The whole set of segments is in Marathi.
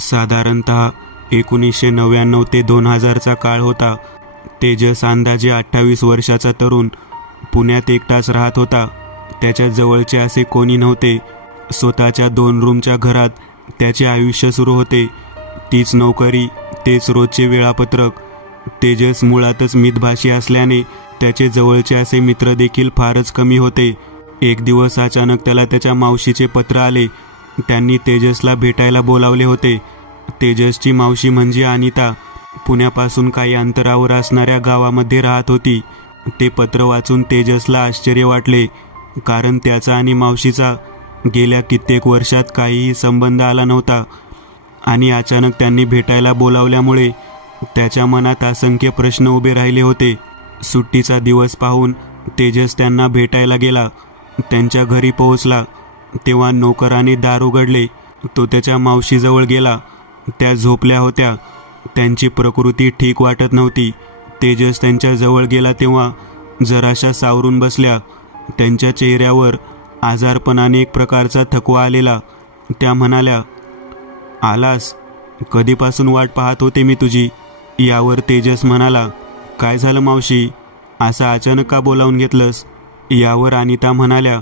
साधारणतः 1999 ते 2000चा काळ होता. तेजस अंदाजे 28 वर्षाचा तरुण पुण्यात एकटाच राहत होता. त्याच्या जवळचे असे कोणी नव्हते. स्वतःच्या 2 रूमच्या घरात त्याचे आयुष्य सुरू होते. तीच नोकरी, तेच रोजचे वेळापत्रक. तेजस मुळातच मितभाषी असल्याने त्याचे जवळचे असे मित्र देखील फारच कमी होते. एक दिवस अचानक त्याला त्याच्या मावशीचे पत्र आले. त्यांनी तेजसला भेटायला बोलावले होते. तेजसची मावशी म्हणजे अनिता पुण्यापासून काही अंतरावर असणाऱ्या गावामध्ये राहत होती. ते पत्र वाचून तेजसला आश्चर्य वाटले, कारण त्याचा आणि मावशीचा गेल्या कित्येक वर्षात काहीही संबंध आला नव्हता. आणि अचानक त्यांनी भेटायला बोलावल्यामुळे त्याच्या मनात असंख्य प्रश्न उभे राहिले होते. सुट्टीचा दिवस पाहून तेजस त्यांना भेटायला गेला. त्यांच्या घरी पोहोचला तेव्हा नोकराने दार उघडले. तो त्याच्या मावशीजवळ गेला. त्या झोपल्या होत्या. त्यांची प्रकृती ठीक वाटत नव्हती. तेजस त्यांच्या जवळ गेला तेव्हा जराशा सावरून बसल्या. त्यांच्या चेहऱ्यावर आजारपणाने एक प्रकारचा थकवा आलेला. त्या म्हणाल्या, आलास? कधीपासून वाट पाहत होते मी तुझी. यावर तेजस म्हणाला, काय झालं मावशी, असं अचानक का बोलावून घेतलंस? यावर अनिता म्हणाल्या,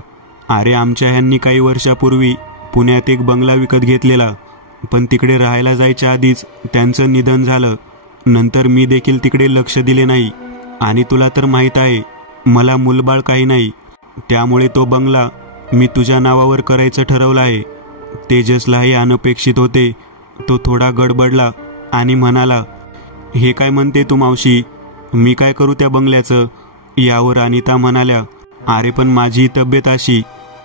अरे आमच्या ह्यांनी काही वर्षापूर्वी पुण्यात एक बंगला विकत घेतलेला, पण तिकडे राहायला जायच्या आधीच त्यांचं निधन झालं. नंतर मी देखील तिकडे लक्ष दिले नाही. आणि तुला तर माहीत आहे मला मूलबाळ काही नाही. त्यामुळे तो बंगला मी तुझ्या नावावर करायचं ठरवलं आहे. तेजसला हे अनपेक्षित होते. तो थोडा गडबडला आणि म्हणाला, हे काय म्हणते तू मावशी, मी काय करू त्या बंगल्याचं? यावर अनिता म्हणाल्या, अरे पण माझी तब्येत अशी,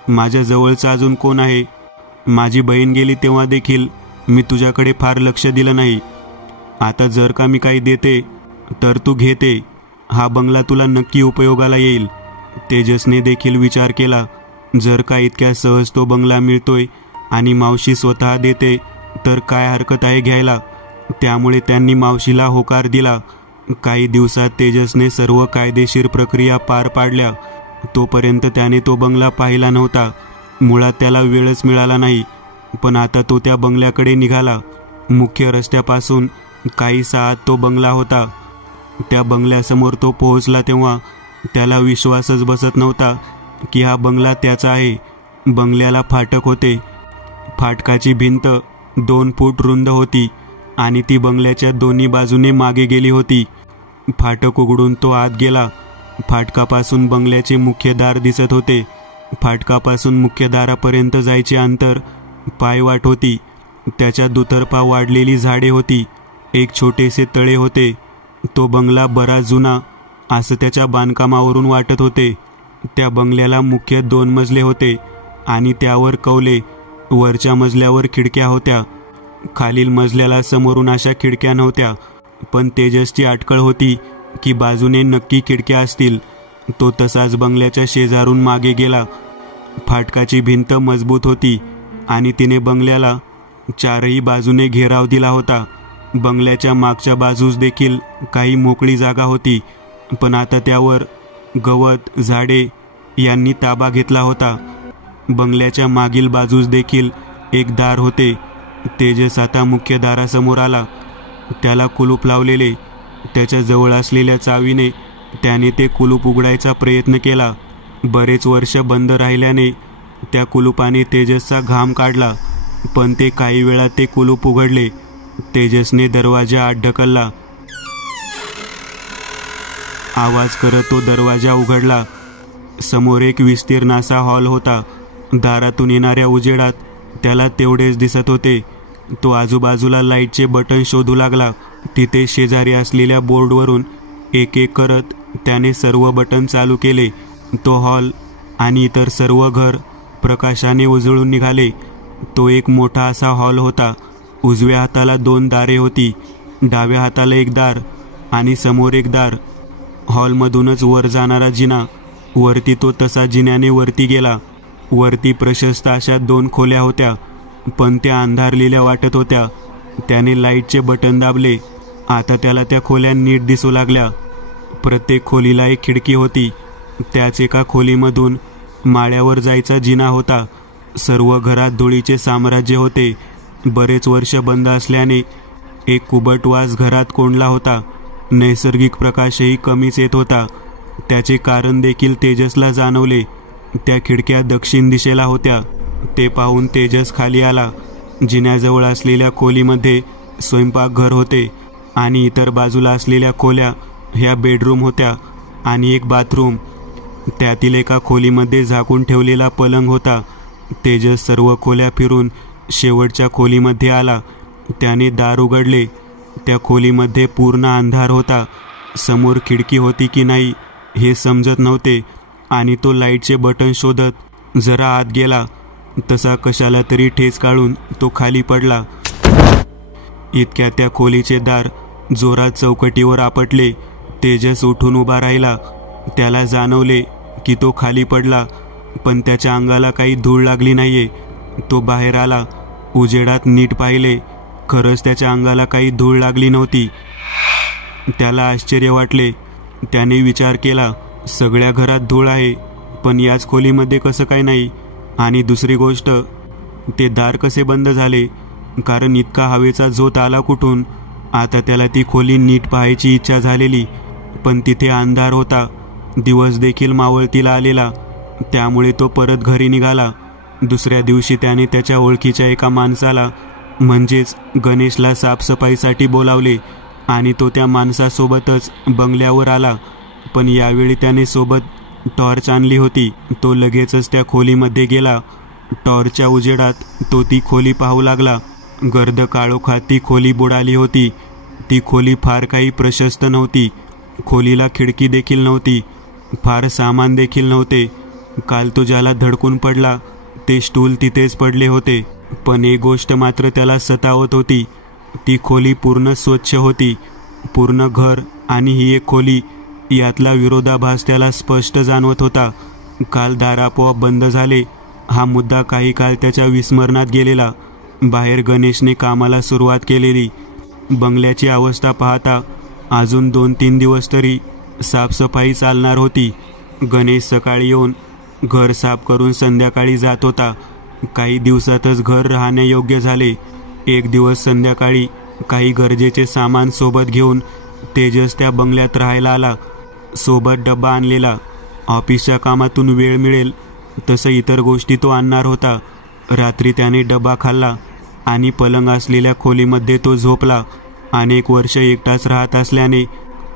माझ्या जवळचं अजून कोण आहे? माझी बहीण गेली तेव्हा देखील मी तुझ्याकडे फार लक्ष दिलं नाही. आता जर का मी काही देते तर तू घेते. हा बंगला तुला नक्की उपयोगाला येईल. तेजसने देखील विचार केला, जर का इतक्या सहज तो बंगला मिळतोय आणि मावशी स्वतः देते तर काय हरकत आहे घ्यायला. त्यामुळे त्यांनी मावशीला होकार दिला. काही दिवसात तेजसने सर्व कायदेशीर प्रक्रिया पार पाडल्या. तोपर्यंत त्याने तो बंगला पाहिला नव्हता. मुळात त्याला वेळच मिळाला नाही. पण आता तो त्या बंगल्याकडे निघाला. मुख्य रस्त्यापासून काही सात तो बंगला होता. त्या बंगल्यासमोर तो पोहोचला तेव्हा त्याला विश्वासच बसत नव्हता की हा बंगला त्याचा आहे. बंगल्याला फाटक होते. फाटकाची भिंत 2 फूट रुंद होती आणि ती बंगल्याच्या दोन्ही बाजूने मागे गेली होती. फाटक उघडून तो आत गेला. फाटकापासून बंगल्याचे मुख्य दार दिसत होते. फाटकापासून मुख्य दारापर्यंत जायचे अंतर पायवाट होती. त्याच्या दुतर्फा वाढलेली झाडे होती. एक छोटेसे तळे होते. तो बंगला बराच जुना असं त्याच्या बांधकामावरून वाटत होते. त्या बंगल्याला मुख्य 2 मजले होते आणि त्यावर कौले. वरच्या मजल्यावर खिडक्या होत्या. खालील मजल्याला समोरून अशा खिडक्या नव्हत्या. पण तेजसची अटकळ होती की बाजूने नक्की खिडक्या असतील. तो तसाच बंगल्याच्या शेजारून मागे गेला. फाटकाची भिंत मजबूत होती आणि तिने बंगल्याला 4ही बाजूने घेराव दिला होता. बंगल्याच्या मागच्या बाजूस देखील काही मोकळी जागा होती, पण आता त्यावर गवत, झाडे यांनी ताबा घेतला होता. बंगल्याच्या मागील बाजूस देखील एक दार होते. तेजस आता मुख्य दारासमोर आला. त्याला कुलूप लावलेले. त्याच्या जवळ असलेल्या चावीने त्याने ते कुलूप उघडायचा प्रयत्न केला. बरेच वर्ष बंद राहिल्याने त्या कुलूपाने तेजसचा घाम काढला, पण ते काही वेळा ते कुलूप उघडले. तेजसने दरवाजा आत ढकलला. आवाज करत तो दरवाजा उघडला. समोर एक विस्तीर्ण असा हॉल होता. दारातून येणाऱ्या उजेडात त्याला तेवढेच दिसत होते. तो आजूबाजूला लाईटचे बटन शोधू लागला. तिथे शेजारी असलेल्या बोर्डवरून एक एक करत त्याने सर्व बटन चालू केले. तो हॉल आणि इतर सर्व घर प्रकाशाने उजळून निघाले. तो एक मोठा असा हॉल होता. उजव्या हाताला 2 दारे होती. डाव्या हाताला एक दार आणि समोर एक दार. हॉलमधूनच वर जाणारा जिना. वरती तो तसा जिन्याने वरती गेला. वरती प्रशस्त अशा 2 खोल्या होत्या, पण त्या अंधारलेल्या वाटत होत्या. त्याने लाईटचे बटन दाबले. आता त्याला त्या खोल्या नीट दिसू लागल्या. प्रत्येक खोलीला एक खिडकी होती. त्याच एका खोलीमधून माळ्यावर जायचा जिना होता. सर्व घरात धुळीचे साम्राज्य होते. बरेच वर्ष बंद असल्याने एक कुबट वास घरात कोंडला होता. नैसर्गिक प्रकाशही कमीच येत होता. त्याचे कारण देखील तेजसला जाणवले. त्या खिडक्या दक्षिण दिशेला होत्या. ते पाहून तेजस खाली आला. जिन्याजवळ असलेल्या खोलीमध्ये स्वयंपाकघर होते आणि इतर बाजूला असलेल्या खोल्या ह्या बेडरूम होत्या आणि एक बाथरूम. त्यातील एका खोलीमध्ये झाकून ठेवलेला पलंग होता. तेजस सर्व खोल्या फिरून शेवटच्या खोलीमध्ये आला. त्याने दार उघडले. त्या खोलीमध्ये पूर्ण अंधार होता. समोर खिडकी होती की नाही हे समजत नव्हते आणि तो लाईटचे बटन शोधत जरा आत गेला. तसा कशाला तरी ठेच काढून तो खाली पडला. इतक्या त्या खोलीचे दार जोरात चौकटीवर आपटले. तेजस उठून उभा राहिला. त्याला जाणवले की तो खाली पडला, पण त्याच्या अंगाला काही धूळ लागली नाहीये. तो बाहेर आला. उजेडात नीट पाहिले. खरंच त्याच्या अंगाला काही धूळ लागली नव्हती. त्याला आश्चर्य वाटले. त्याने विचार केला, सगळ्या घरात धूळ आहे, पण याच खोलीमध्ये कसं काय नाही? आणि दुसरी गोष्ट, ते दार कसे बंद झाले? कारण इतका हवेचा झोत आला कुठून? आता त्याला ती खोली नीट पाहायची इच्छा झालेली, पण तिथे अंधार होता. दिवस देखील मावळतीला आलेला. त्यामुळे तो परत घरी निघाला. दुसऱ्या दिवशी त्याने त्याच्या ओळखीच्या एका माणसाला म्हणजेच गणेशला साफसफाईसाठी बोलावले आणि तो त्या माणसासोबतच बंगल्यावर आला. पण यावेळी त्याने सोबत टॉर्च आणली होती. तो लगेचच त्या खोलीमध्ये गेला. टॉर्चच्या उजेडात तो ती खोली पाहू लागला. गर्द काळोखात ती खोली बुडाली होती. ती खोली फार काही प्रशस्त नव्हती. खोलीला खिडकी देखील नव्हती. फार सामान देखील नव्हते. काल तो ज्याला धडकून पडला ते स्टूल तिथेच पडले होते. पण एक गोष्ट मात्र त्याला सतावत होती. ती खोली पूर्ण स्वच्छ होती. पूर्ण घर आणि ही एक खोली यातला विरोधाभास त्याला स्पष्ट जाणवत होता. काल दार आपोआप बंद झाले हा मुद्दा काही काळ त्याच्या विस्मरणात गेलेला. बाहेर गणेशने कामाला सुरुवात केलेली. बंगल्याची अवस्था पाहता अजून 2-3 दिवस तरी साफसफाई चालणार होती. गणेश सकाळी येऊन घर साफ करून संध्याकाळी जात होता. काही दिवसातच घर राहण्यायोग्य झाले. एक दिवस संध्याकाळी काही गरजेचे सामान सोबत घेऊन तेजस त्या बंगल्यात राहायला आला. सोबत डब्बा आणलेला. ऑफिसच्या कामातून वेळ मिळेल तसं इतर गोष्टी तो आणणार होता. रात्री त्याने डब्बा खाल्ला आणि पलंग असलेल्या खोलीमध्ये तो झोपला. अनेक वर्ष एकटाच राहत असल्याने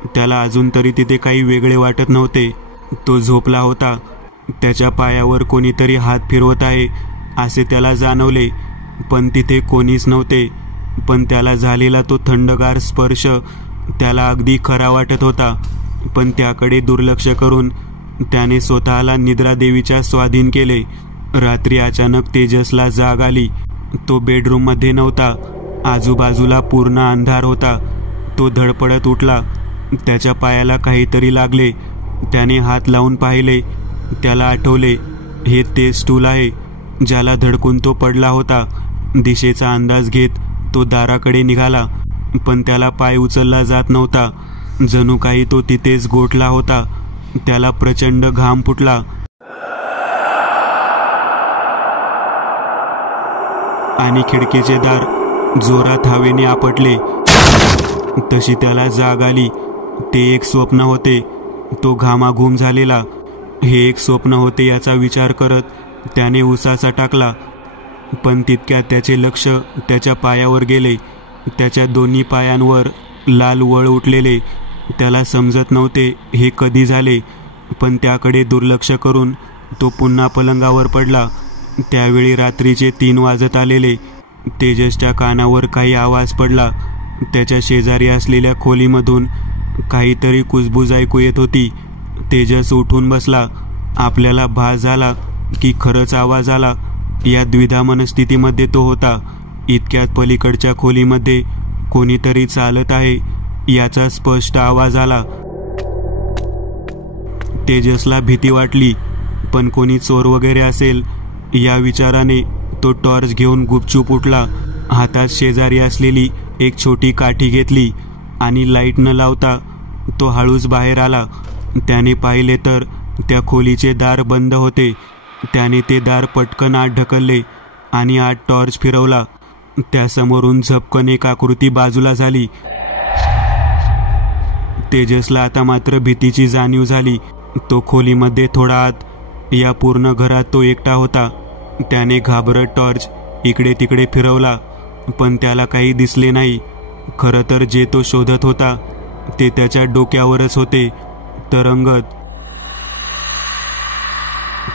त्याला अजून तरी तिथे काही वेगळे वाटत नव्हते. तो झोपला होता. त्याच्या पायावर कोणीतरी हात फिरवत आहे असे त्याला जाणवले, पण तिथे कोणीच नव्हते. पण त्याला झालेला तो थंडगार स्पर्श त्याला अगदी खरा वाटत होता. पण त्याकडे दुर्लक्ष करून त्याने स्वतःला निद्रादेवीच्या स्वाधीन केले. रात्री अचानक तेजसला जाग आली. तो बेडरूममध्ये नव्हता. आजूबाजूला पूर्ण अंधार होता. तो धडपडत उठला. त्याच्या पायाला काहीतरी लागले. त्याने हात लावून पाहिले. त्याला आठवले, हे ते स्टूल आहे ज्याला धडकून तो पडला होता. दिशेचा अंदाज घेत तो दाराकडे निघाला, पण त्याला पाय उचलला जात नव्हता. जणू काही तो तिथेच गोठला होता. त्याला प्रचंड घाम फुटला आणि खिडकीचे दार जोरात हवेने आपटले. तशी त्याला जाग आली. ते एक स्वप्न होते. तो घामाघूम झालेला. हे एक स्वप्न होते याचा विचार करत त्याने उसासा टाकला. पण तितक्यात त्याचे लक्ष त्याच्या पायावर गेले. त्याच्या दोन्ही पायांवर लाल वळ उठलेले. त्याला समजत नव्हते हे कधी झाले, पण त्याकडे दुर्लक्ष करून तो पुन्हा पलंगावर पडला. त्यावेळी रात्रीचे 3 वाजत आलेले. तेजसच्या कानावर काही आवाज पडला. त्याच्या शेजारी असलेल्या खोलीमधून काहीतरी कुजबूज ऐकू येत होती. तेजस उठून बसला. आपल्याला भास झाला की खरंच आवाज आला. या द्विधा मनस्थितीमध्ये तो होता. इतक्यात पलीकडच्या खोलीमध्ये कोणीतरी चालत आहे याचा स्पष्ट आवाज आला. तेजसला भीती वाटली, पण कोणी चोर वगैरे असेल या विचाराने तो टॉर्च घेऊन गुपचूप उठला. हातात शेजारी असलेली एक छोटी काठी घेतली आणि लाईट न लावता तो हळूच बाहेर आला. त्याने पाहिले तर त्या खोलीचे दार बंद होते. त्याने ते दार पटकन आत ढकलले आणि आत टॉर्च फिरवला. त्यासमोरून झपकन एक आकृती बाजूला झाली. तेजसला आता मात्र भीतीची जाणीव झाली. तो खोलीमध्ये थोडा आत, या पूर्ण घरात तो एकटा होता. त्याने घाबरत टॉर्च इकडे तिकडे फिरवला, पण त्याला काही दिसले नाही. खरं तर जे तो शोधत होता ते त्याच्या डोक्यावरच होते, तरंगत.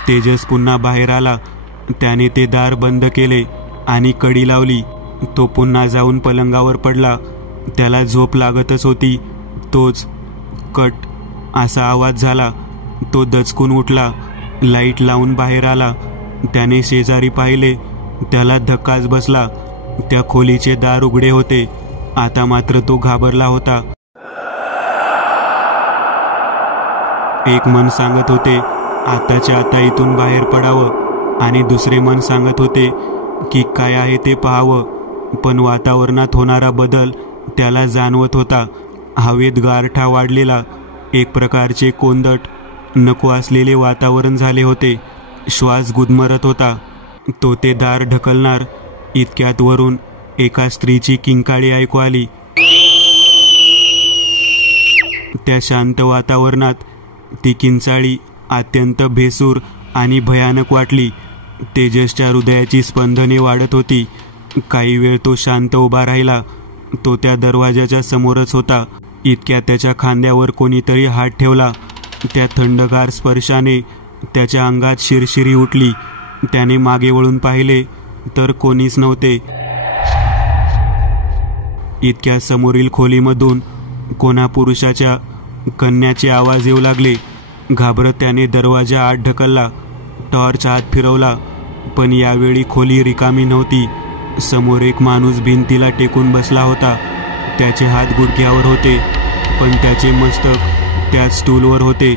तेजस पुन्हा बाहेर आला. त्याने ते दार बंद केले आणि कडी लावली. तो पुन्हा जाऊन पलंगावर पडला. त्याला झोप लागतच होती. तोच कट असा आवाज झाला. तो दचकून उठला. लाईट लावून बाहेर आला. त्याने शेजारी पाहिले. त्याला धक्काच बसला. त्या खोलीचे दार उघडे होते. आता मात्र तो घाबरला होता. एक मन सांगत होते आताच्या आता इथून बाहेर पडावं, आणि दुसरे मन सांगत होते की काय आहे ते पाहावं. पण वातावरणात होणारा बदल त्याला जाणवत होता. हवेत गारठा वाढलेला, एक प्रकारचे कोंदट, नको असलेले वातावरण झाले होते. श्वास गुदमरत होता. तो ते दार ढकलणार इतक्यात वरून एका स्त्रीची किंकाळी ऐकू आली. त्या शांत वातावरणात ती किंचाळी अत्यंत भेसूर आणि भयानक वाटली. तेजसच्या हृदयाची स्पंदने वाढत होती. काही वेळ तो शांत उभा राहिला. तो त्या दरवाजाच्या समोरच होता. इतक्या त्याच्या खांद्यावर कोणीतरी हात ठेवला. त्या थंडगार स्पर्शाने त्याच्या अंगात शिरशिरी उठली. त्याने मागे वळून पाहिले तर कोणीच नव्हते. इतक्या समोरील खोलीमधून कोणा पुरुषाच्या कन्याचे आवाज येऊ लागले. घाबरत त्याने दरवाजा आत ढकलला. टॉर्च आत फिरवला, पण यावेळी खोली रिकामी नव्हती. समोर एक माणूस भिंतीला टेकून बसला होता. त्याचे हात गुडघ्यावर होते, पण त्याचे मस्तक त्या स्टूलवर होते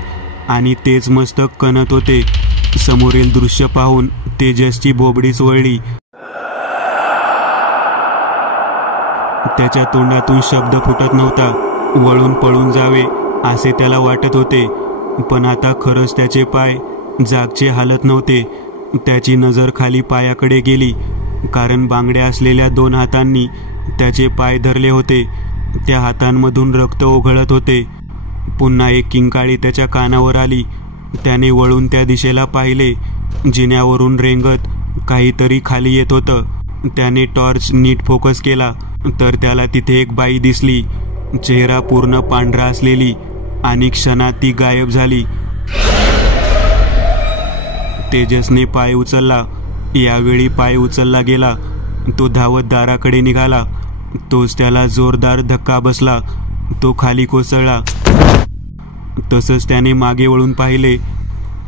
आणि तेच मस्तक कणत होते. समोरील दृश्य पाहून तेजसची बोबडीच वळली. त्याच्या तोंडातून शब्द फुटत नव्हता. वळून पळून जावे असे त्याला वाटत होते, पण आता खरंच त्याचे पाय जागचे हालत नव्हते. त्याची नजर खाली पायाकडे गेली, कारण बांगड्या असलेल्या 2 हातांनी त्याचे पाय धरले होते. त्या हातांमधून रक्त ओघळत होते. पुन्हा एक किंकाळी त्याच्या कानावर आली. त्याने वळून त्या दिशेला पाहिले. जिन्यावरून रेंगत काहीतरी खाली येत होतं. त्याने टॉर्च नीट फोकस केला तर त्याला तिथे एक बाई दिसली. चेहरा पूर्ण पांढरा असलेली, आणि क्षणात ती गायब झाली. तेजसने पाय उचलला. यावेळी पाय उचलला गेला. तो धावत दाराकडे निघाला. तोच त्याला जोरदार धक्का बसला. तो खाली कोसळला. तसंच त्याने मागे वळून पाहिले.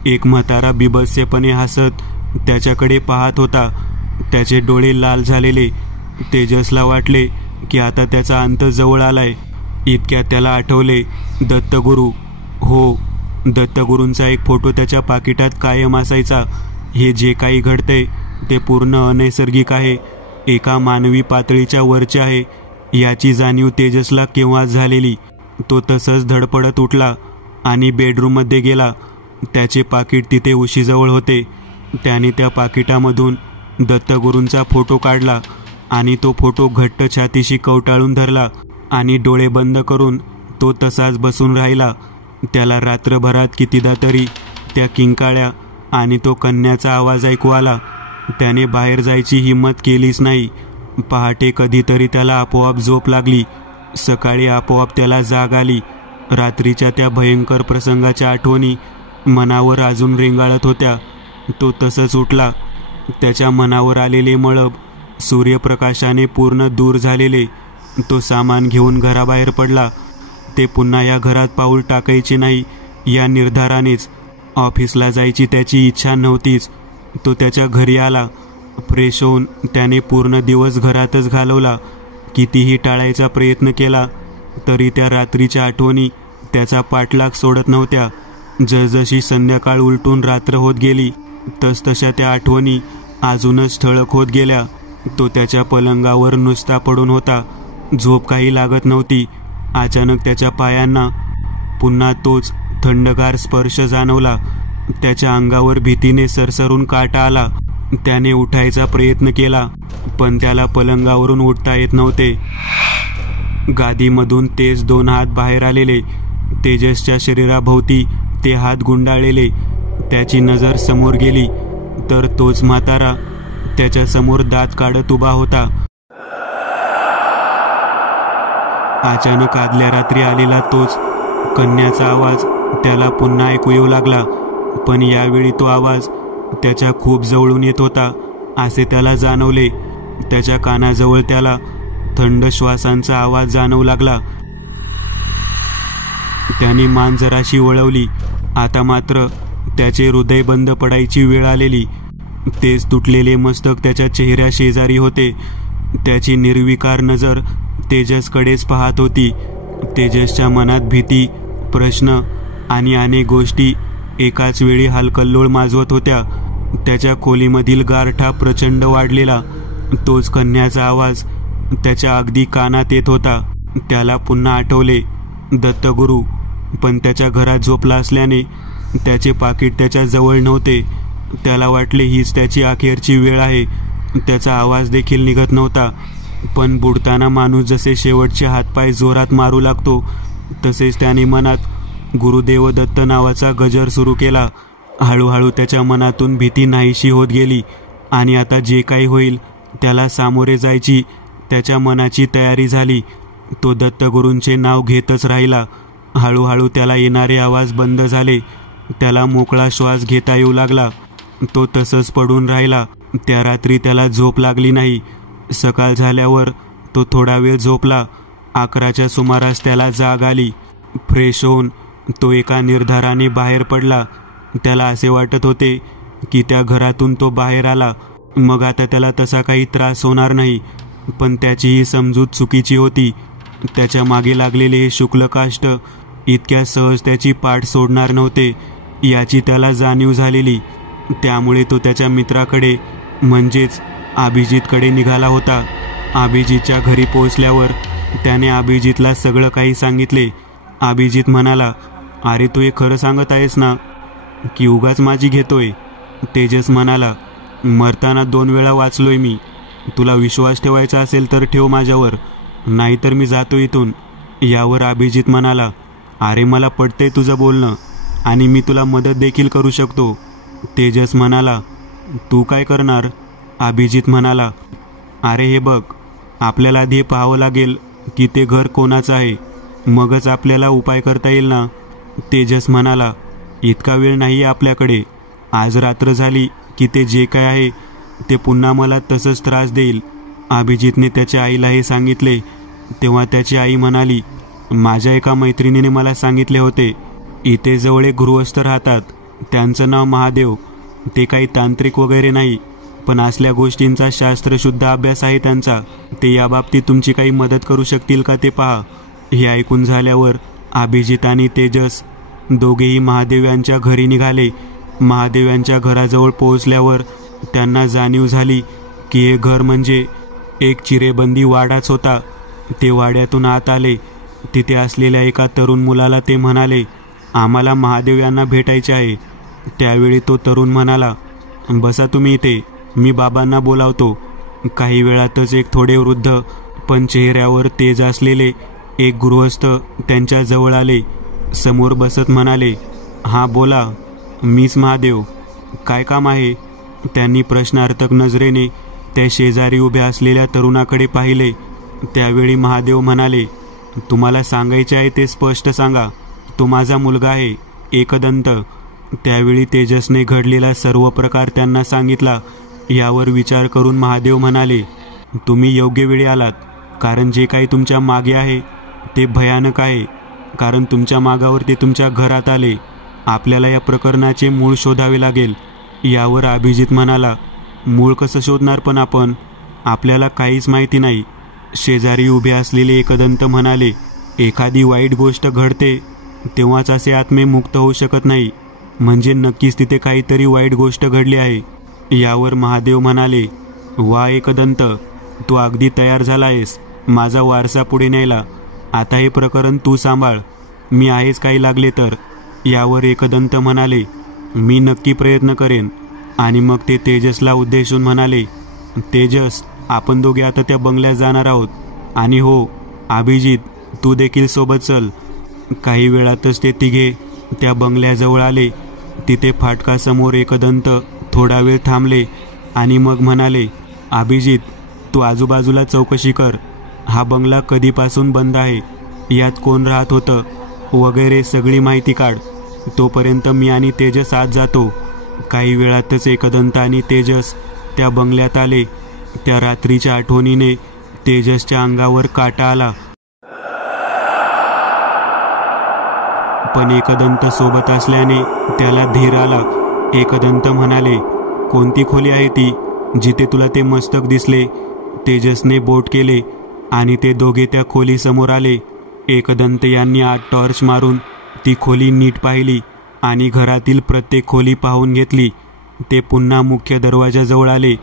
एक म्हातारा बिभत्सपणे हसत त्याच्याकडे पाहत होता. त्याचे डोळे लाल झालेले. तेजसला वाटले की आता त्याचा अंत जवळ आलाय. इतक्यात त्याला आठवले दत्तगुरू. हो, दत्तगुरूंचा एक फोटो त्याच्या पाकिटात कायम असायचा. हे जे काही घडतंय ते पूर्ण अनैसर्गिक आहे, एका मानवी पातळीच्या वरचे आहे, याची जाणीव तेजसला केव्हाच झालेली. तो तसंच धडपडत उठला आणि बेडरूममध्ये गेला. त्याचे पाकिट तिथे उशीजवळ होते. त्याने त्या पाकिटामधून दत्तगुरूंचा फोटो काढला आणि तो फोटो घट्ट छातीशी कवटाळून धरला आणि डोळे बंद करून तो तसाच बसून राहिला. त्याला रात्रभरात कितीदा तरी त्या किंकाळ्या आणि तो कन्याचा आवाज ऐकू आला. त्याने बाहेर जायची हिंमत केलीच नाही. पहाटे कधीतरी त्याला आपोआप झोप लागली. सकाळी आपोआप त्याला जाग आली. रात्रीच्या त्या भयंकर प्रसंगाच्या आठवणी मनावर अजून रेंगाळत होत्या. तो तसंच उठला. त्याच्या मनावर आलेले मळब सूर्यप्रकाशाने पूर्ण दूर झालेले. तो सामान घेऊन घराबाहेर पडला. ते पुन्हा या घरात पाऊल टाकायचे नाही या निर्धारानेच. ऑफिसला जायची त्याची इच्छा नव्हतीच. तो त्याच्या घरी आला. फ्रेश होऊन त्याने पूर्ण दिवस घरातच घालवला. कितीही टाळायचा प्रयत्न केला तरी त्या रात्रीच्या आठवणी त्याचा पाठलाग सोडत नव्हत्या. जसजशी संध्याकाळ उलटून रात्र होत गेली तसतशा त्या आठवणी अजूनच ठळक होत गेल्या. तो त्याच्या पलंगावर नुसता पडून होता. झोप काही लागत नव्हती. अचानक त्याच्या पायांना पुन्हा तोच थंडगार स्पर्श जाणवला. त्याच्या अंगावर भीतीने सरसरून काटा आला. त्याने उठायचा प्रयत्न केला, पण त्याला पलंगावरून उठता येत नव्हते. गादीमधून तेच 2 हात बाहेर आलेले. तेजसच्या शरीराभोवती ते हात गुंडाळलेले. त्याची नजर समोर गेली तर तोच म्हातारा त्याच्या समोर दात काढत उभा होता. अचानक आदल्या रात्री आलेला तोच कन्याचा आवाज त्याला पुन्हा ऐकू येऊ लागला, पण यावेळी तो आवाज त्याच्या खूप जवळून येत होता असे त्याला जाणवले. त्याच्या कानाजवळ त्याला थंड श्वासांचा आवाज जाणवू लागला. त्याने मान जराशी वळवली. आता मात्र त्याचे हृदय बंद पडायची वेळ आलेली. तेच तुटलेले मस्तक त्याच्या चेहऱ्या शेजारी होते. त्याची निर्विकार नजर तेजसकडेच पाहत होती. तेजसच्या मनात भीती, प्रश्न आणि अनेक गोष्टी एकाच वेळी हलकल्लोळ माजवत होत्या. त्याच्या खोलीमधील गारठा प्रचंड वाढलेला. तोच कन्याचा आवाज त्याच्या अगदी कानात येत होता. त्याला पुन्हा आठवले दत्तगुरू, पण त्याच्या घरात झोपला असल्याने त्याचे पाकीट त्याच्या जवळ नव्हते. त्याला वाटले हीच त्याची अखेरची वेळ आहे. त्याचा आवाज देखील निघत नव्हता. पण बुडताना माणूस जसे शेवटचे हातपाय जोरात मारू लागतो तसेच त्याने मनात गुरुदेव दत्त नावाचा गजर सुरू केला. हळूहळू त्याच्या मनातून भीती नाहीशी होत गेली आणि आता जे काही होईल त्याला सामोरे जायची त्याच्या मनाची तयारी झाली. तो दत्तगुरूंचे नाव घेतच राहिला. हळूहळू त्याला येणारे आवाज बंद झाले. त्याला मोकळा श्वास घेता येऊ लागला. तो तसंच पडून राहिला. त्या रात्री त्याला झोप लागली नाही. सकाळ झाल्यावर तो थोडा वेळ झोपला. 11च्या सुमारास त्याला जाग आली. फ्रेश होऊन तो एका निर्धाराने बाहेर पडला. त्याला असे वाटत होते की त्या घरातून तो बाहेर आला मग आता त्याला तसा काही त्रास होणार नाही. पण त्याची ही समजूत चुकीची होती. त्याच्या मागे लागलेले हे शुक्ल काष्ट इतक्या सहज त्याची पाठ सोडणार नव्हते याची त्याला जाणीव झालेली. त्यामुळे तो त्याच्या मित्राकडे म्हणजेच अभिजितकडे निघाला होता. अभिजितच्या घरी पोहोचल्यावर त्याने अभिजितला सगळं काही सांगितले. अभिजित म्हणाला, अरे तू हे खरं सांगत आहेस ना की उगाच माझी घेतोय? तेजस म्हणाला, मरताना 2 वेळा वाचलोय मी. तुला विश्वास ठेवायचा असेल तर ठेव माझ्यावर, नाहीतर मी जातो इथून. यावर अभिजित म्हणाला, अरे मला पटतंय तुझं बोलणं आणि मी तुला मदत देखील करू शकतो. तेजस म्हणाला, तू काय करणार? अभिजित म्हणाला, अरे हे बघ, आपल्याला आधी पाहावं लागेल की ते घर कोणाचं आहे, मगच आपल्याला उपाय करता येईल ना. तेजस म्हणाला, इतका वेळ नाही आपल्याकडे. आज रात्र झाली की ते जे काय आहे ते पुन्हा मला तसंच त्रास देईल. अभिजितने त्याच्या आईला हे सांगितले. तेव्हा त्याची आई म्हणाली, माझ्या एका मैत्रिणीने मला सांगितले होते, इथे जवळ एक गृहस्थ राहतात, त्यांचं नाव महादेव. ते काही तांत्रिक वगैरे नाही, पण असल्या गोष्टींचा शास्त्रशुद्ध अभ्यास आहे त्यांचा. ते याबाबतीत तुमची काही मदत करू शकतील का ते पहा. हे ऐकून झाल्यावर अभिजित आणि तेजस दोघेही महादेव यांच्या घरी निघाले. महादेव यांच्या घराजवळ पोहोचल्यावर त्यांना जाणीव झाली की हे घर म्हणजे एक चिरेबंदी वाडाच होता. ते वाड्यातून आत आले. तिथे असलेल्या एका तरुण मुलाला ते म्हणाले, आम्हाला महादेव यांना भेटायचे आहे. त्यावेळी तो तरुण म्हणाला, बसा तुम्ही इथे, मी बाबांना बोलावतो. काही वेळातच एक थोडे वृद्ध पण चेहऱ्यावर तेज असलेले एक गृहस्थ त्यांच्या जवळ आले. समोर बसत म्हणाले, हां बोला, मीच महादेव. काय काम आहे? त्यांनी प्रश्नार्थक नजरेने त्या शेजारी उभ्या असलेल्या तरुणाकडे पाहिले. त्यावेळी महादेव म्हणाले, तुम्हाला सांगायचे आहे ते स्पष्ट सांगा. तो माझा मुलगा आहे, एकदंत. त्यावेळी तेजसने घडलेला सर्व प्रकार त्यांना सांगितला. यावर विचार करून महादेव म्हणाले, तुम्ही योग्य वेळी आलात, कारण जे काही तुमच्या मागे आहे ते भयानक आहे. कारण तुमच्या मागावर ते तुमच्या घरात आले. आपल्याला या प्रकरणाचे मूळ शोधावे लागेल. यावर अभिजित म्हणाला, मूळ कसं शोधणार पण आपण? आपल्याला काहीच माहिती नाही. शेजारी उभे असलेले एकदंत म्हणाले, एखादी वाईट गोष्ट घडते तेव्हाच असे आत्मे मुक्त होऊ शकत नाही. म्हणजे नक्कीच तिथे काहीतरी वाईट गोष्ट घडली आहे. यावर महादेव म्हणाले, वा एकदंत, तू अगदी तयार झाला आहेस माझा वारसा पुढे न्यायला. आता हे प्रकरण तू सांभाळ, मी आहेच काही लागले तर. यावर एकदंत म्हणाले, मी नक्की प्रयत्न करेन. आणि मग ते तेजसला उद्देशून म्हणाले, तेजस, आपण दोघे आता त्या बंगल्यात जाणार आहोत. आणि हो अभिजित, तू देखील सोबत चल. काही वेळातच ते तिघे त्या बंगल्याजवळ आले. तिथे फाटकासमोर एकदंत थोडा वेळ थांबले आणि मग म्हणाले, अभिजित, तू आजूबाजूला चौकशी कर. हा बंगला कधीपासून बंद आहे, यात कोण राहत होतं वगैरे सगळी माहिती काढ. तोपर्यंत मी आणि तेजस आत जातो. काही वेळातच एकदंत आणि तेजस त्या बंगल्यात आले. त्या रात्रीच्या आठवणीने तेजसच्या अंगावर काटा आला. पण एकदंत सोबत असल्याने त्याला धीर आला. एकदंत म्हणाले, कोणती खोली आहे ती जिथे तुला ते मस्तक दिसले? तेजसने बोट केले आणि ते दोघे त्या खोलीसमोर आले. एकदंत यांनी आत टॉर्च मारून ती खोली नीट पाहिली आणि घरातील प्रत्येक खोली पाहून घेतली. ते पुन्हा मुख्य दरवाजाजवळ आले.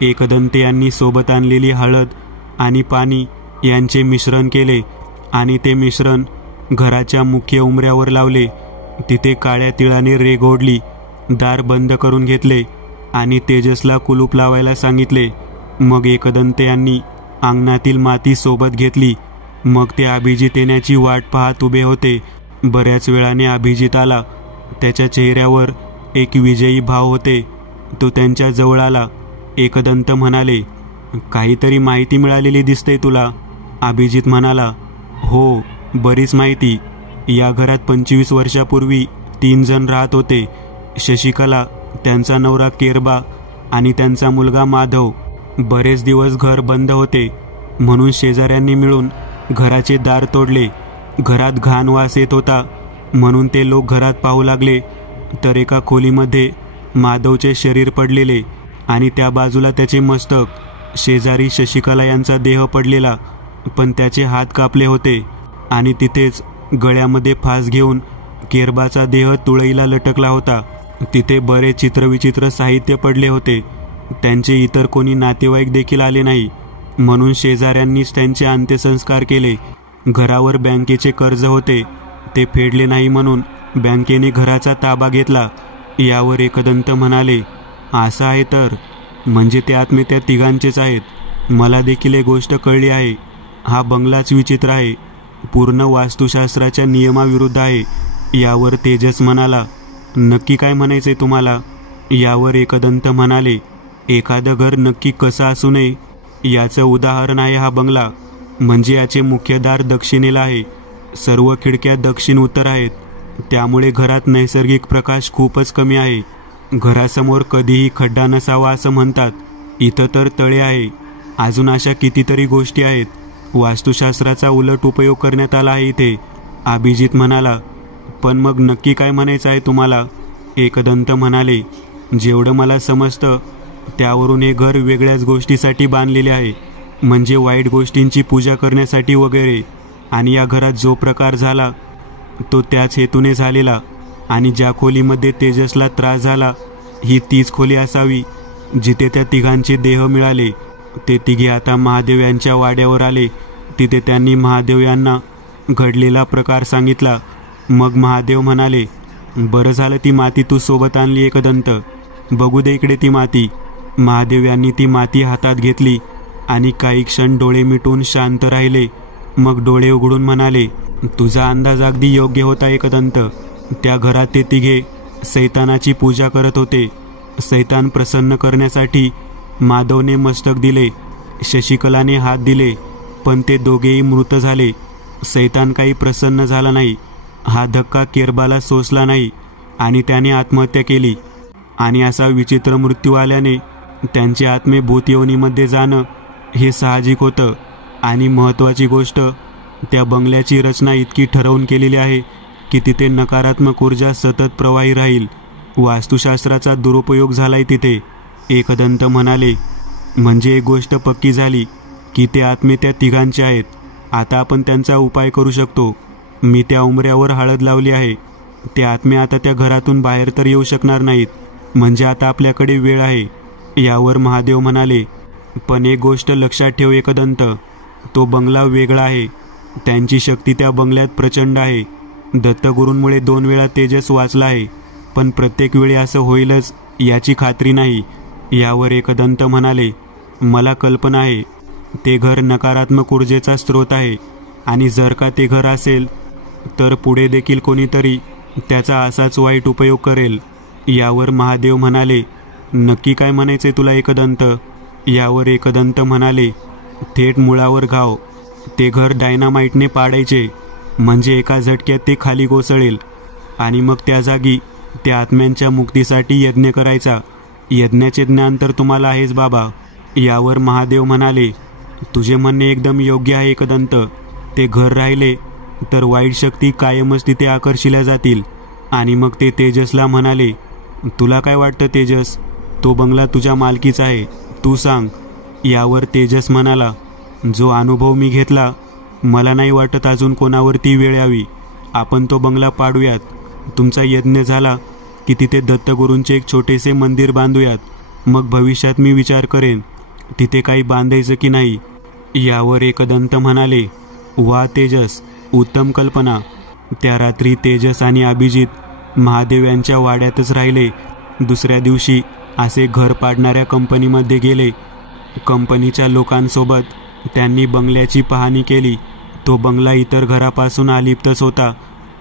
एकदंत यांनी सोबत आणलेली हळद आणि पाणी यांचे मिश्रण केले आणि ते मिश्रण घराच्या मुख्य उंबऱ्यावर लावले. तिथे काळ्या तिळाने रेघ ओढली. दार बंद करून घेतले आणि तेजसला कुलूप लावायला सांगितले. मग एकदंत यांनी अंगणातील माती सोबत घेतली. मग ते अभिजित येण्याची वाट पाहत उभे होते. बऱ्याच वेळाने अभिजित आला. त्याच्या चेहऱ्यावर एक विजयी भाव होते. तो त्यांच्या जवळ आला. एकदंत म्हणाले, काहीतरी माहिती मिळालेली दिसते तुला? अभिजित म्हणाला, हो, बरीच माहिती. या घरात 25 वर्षापूर्वी 3 जण राहत होते. शशिकला, त्यांचा नवरा केरबा आणि त्यांचा मुलगा माधव. बरेच दिवस घर बंद होते म्हणून शेजाऱ्यांनी मिळून घराचे दार तोडले. घरात घाण वास येत होता म्हणून ते लोक घरात पाहू लागले तर एका खोलीमध्ये माधवचे शरीर पडलेले आणि त्या बाजूला त्याचे मस्तक. शेजारी शशिकला यांचा देह पडलेला, पण त्याचे हात कापले होते. आणि तिथेच गळ्यामध्ये फास घेऊन केरबाचा देह तुळईला लटकला होता. तिथे बरेच चित्रविचित्र साहित्य पडले होते. त्यांचे इतर कोणी नातेवाईक देखील आले नाही म्हणून शेजाऱ्यांनीच त्यांचे अंत्यसंस्कार केले. घरावर बँकेचे कर्ज होते, ते फेडले नाही म्हणून बँकेने घराचा ताबा घेतला. यावर एकदंत म्हणाले, असं आहे तर म्हणजे ते आत्मे त्या तिघांचेच आहेत. मला देखील एक गोष्ट कळली आहे. हा बंगलाच विचित्र आहे, पूर्ण वास्तुशास्त्राच्या नियमाविरुद्ध आहे. यावर तेजस म्हणाला, नक्की काय म्हणायचे तुम्हाला? यावर एकदंत म्हणाले, एखादं घर नक्की कसं असू नये याचं उदाहरण आहे हा बंगला. म्हणजे याचे मुख्य दार दक्षिणेला आहे. सर्व खिडक्या दक्षिण उत्तर आहेत. त्यामुळे घरात नैसर्गिक प्रकाश खूपच कमी आहे. घरासमोर कधीही खड्डा नसावा असं म्हणतात. इथं तर तळे आहे. अजून अशा कितीतरी गोष्टी आहेत. वास्तुशास्त्राचा उलट उपयोग करण्यात आला आहे इथे. अभिजित म्हणाला, पण मग नक्की काय म्हणायचं आहे तुम्हाला? एकदंत म्हणाले, जेवढं मला समजतं त्यावरून हे घर वेगळ्याच गोष्टीसाठी बांधलेले आहे, म्हणजे वाईट गोष्टींची पूजा करण्यासाठी वगैरे. आणि या घरात जो प्रकार झाला तो त्याच हेतूने झालेला. आणि ज्या खोलीमध्ये तेजसला त्रास झाला ही तीच खोली असावी जिथे त्या तिघांचे देह मिळाले. ते तिघे आता महादेव यांच्या वाड्यावर आले. तिथे त्यांनी महादेव यांना घडलेला प्रकार सांगितला. मग महादेव म्हणाले, बरं झालं ती माती तू सोबत आणली एकदंत. बघू दे इकडे ती माती. महादेव यांनी ती माती हातात घेतली आणि काही क्षण डोळे मिटून शांत राहिले. मग डोळे उघडून म्हणाले, तुझा अंदाज अगदी योग्य होता एकदंत. त्या घरात ते तिघे सैतानाची पूजा करत होते. सैतान प्रसन्न करण्यासाठी माधवने मस्तक दिले, शशिकलाने हात दिले, पण ते दोघेही मृत झाले. सैतान काही प्रसन्न झाला नाही. हा धक्का केरबाला सोसला नाही आणि त्याने आत्महत्या केली. आणि असा विचित्र मृत्यू आल्याने त्यांचे आत्मे भूतयोनीमध्ये जाणं हे साहजिक होतं. आणि महत्त्वाची गोष्ट, त्या बंगल्याची रचना इतकी ठरवून केलेली आहे की तिथे नकारात्मक ऊर्जा सतत प्रवाही राहील. वास्तुशास्त्राचा दुरुपयोग झालाय तिथे. एकदंत म्हणाले, म्हणजे एक गोष्ट पक्की झाली की ते आत्मे त्या तिघांचे आहेत. आता आपण त्यांचा उपाय करू शकतो. मी त्या उंबऱ्यावर हळद लावली आहे. ते आत्मे आता त्या घरातून बाहेर तर येऊ शकणार नाहीत. म्हणजे आता आपल्याकडे वेळ आहे. यावर महादेव म्हणाले, पण एक गोष्ट लक्षात ठेव एकदंत, तो बंगला वेगळा आहे. त्यांची शक्ती त्या बंगल्यात प्रचंड आहे. दत्तगुरूंमुळे 2 वेळा तेजस वाचला आहे, पण प्रत्येक वेळी असं होईलच याची खात्री नाही. यावर एकदंत म्हणाले, मला कल्पना आहे. ते घर नकारात्मक ऊर्जेचा स्रोत आहे आणि जर का ते घर असेल तर पुढे देखील कोणीतरी त्याचा असाच वाईट उपयोग करेल. यावर महादेव म्हणाले, नक्की काय म्हणायचे तुला एकदंत? यावर एकदंत म्हणाले, थेट मुळावर घाव. ते घर डायनामाइटने पाडायचे, म्हणजे एका झटक्यात ते खाली कोसळेल आणि मग त्या जागी त्या आत्म्यांच्या मुक्तीसाठी यज्ञ करायचा. यज्ञाचे ज्ञान तर तुम्हाला आहेच बाबा. यावर महादेव म्हणाले, तुझे म्हणणे एकदम योग्य आहे एकदंत. ते घर राहिले तर वाईट शक्ती कायमच तिथे आकर्षिल्या जातील. आणि मग ते तेजसला म्हणाले, तुला काय वाटतं तेजस? तो बंगला तुझ्या मालकीचा आहे, तू सांग. यावर तेजस म्हणाला, जो अनुभव मी घेतला, मला नाही वाटत अजून कोणावरती वेळ यावी. आपण तो बंगला पाडूयात. तुमचा यज्ञ झाला की तिथे दत्तगुरूंचे एक छोटेसे मंदिर बांधूयात. मग भविष्यात मी विचार करेन तिथे काही बांधायचं की नाही. यावर एकदंत म्हणाले, वा तेजस, उत्तम कल्पना. त्या रात्री तेजस आणि अभिजित महादेव यांच्या वाड्यातच राहिले. दुसऱ्या दिवशी असे घर पाडणाऱ्या कंपनीमध्ये गेले. कंपनीच्या लोकांसोबत त्यांनी बंगल्याची पाहणी केली. तो बंगला इतर घरापासून अलिप्तच होता,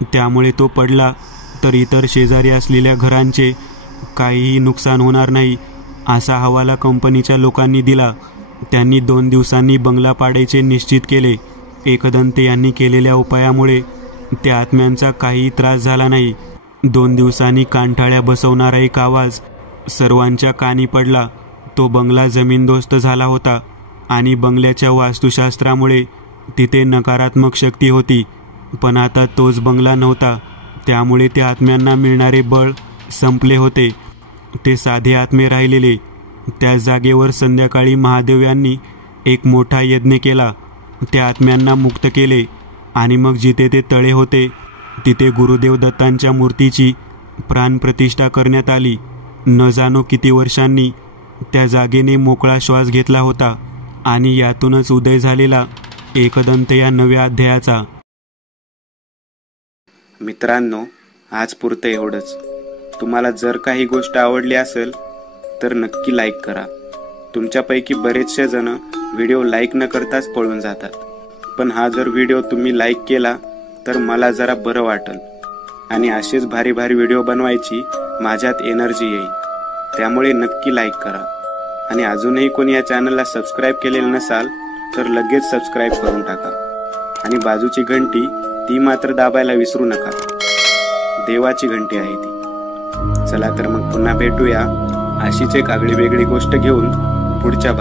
त्यामुळे तो पडला तर इतर शेजारी असलेल्या घरांचे काहीही नुकसान होणार नाही असा हवाला कंपनीच्या लोकांनी दिला. त्यांनी 2 दिवसांनी बंगला पाडायचे निश्चित केले. एकदंत यांनी केलेल्या उपायामुळे त्या आत्म्यांचा काही त्रास झाला नाही. 2 दिवसांनी कानठाळ्या बसवणारा एक आवाज सर्वांच्या कानी पडला. तो बंगला जमीनदोस्त झाला होता आणि बंगल्याच्या वास्तुशास्त्रामुळे तिथे नकारात्मक शक्ती होती. पण आता तोच बंगला नव्हता, त्यामुळे त्या आत्म्यांना मिळणारे बळ संपले होते. ते साधे आत्मे राहिलेले. त्या जागेवर संध्याकाळी महादेव यांनी एक मोठा यज्ञ केला. त्या आत्म्यांना मुक्त केले आणि मग जिथे ते तळे होते तिथे गुरुदेव दत्तांच्या मूर्तीची प्राणप्रतिष्ठा करण्यात आली. न जाणो किती वर्षांनी त्या जागेने मोकळा श्वास घेतला होता आणि यातूनच उदय झालेला एकदंत या नव्या अध्यायाचा. मित्रांनो, आज पुरतं एवढंच. तुम्हाला जर काही गोष्ट आवडली असेल तर नक्की लाईक करा. तुमच्यापैकी बरेचसे जण व्हिडिओ लाईक न करताच पळून जातात, पण हा जर व्हिडिओ तुम्ही लाईक केला तर मला जरा बरं वाटेल आणि असेच भारी भारी व्हिडिओ बनवायची माझ्यात एनर्जी येईल. त्यामुळे नक्की लाईक करा. आणि अजूनही कोणी या चॅनलला सबस्क्राईब केलेलं नसाल तर लगेच सबस्क्राईब करून टाका. आणि बाजूची घंटी ती मात्र दाबायला विसरू नका. देवाची घंटी आहे ती. चला तर मग पुन्हा भेटूया अशीच एक आगळी वेगळी गोष्ट घेऊन पुढच्या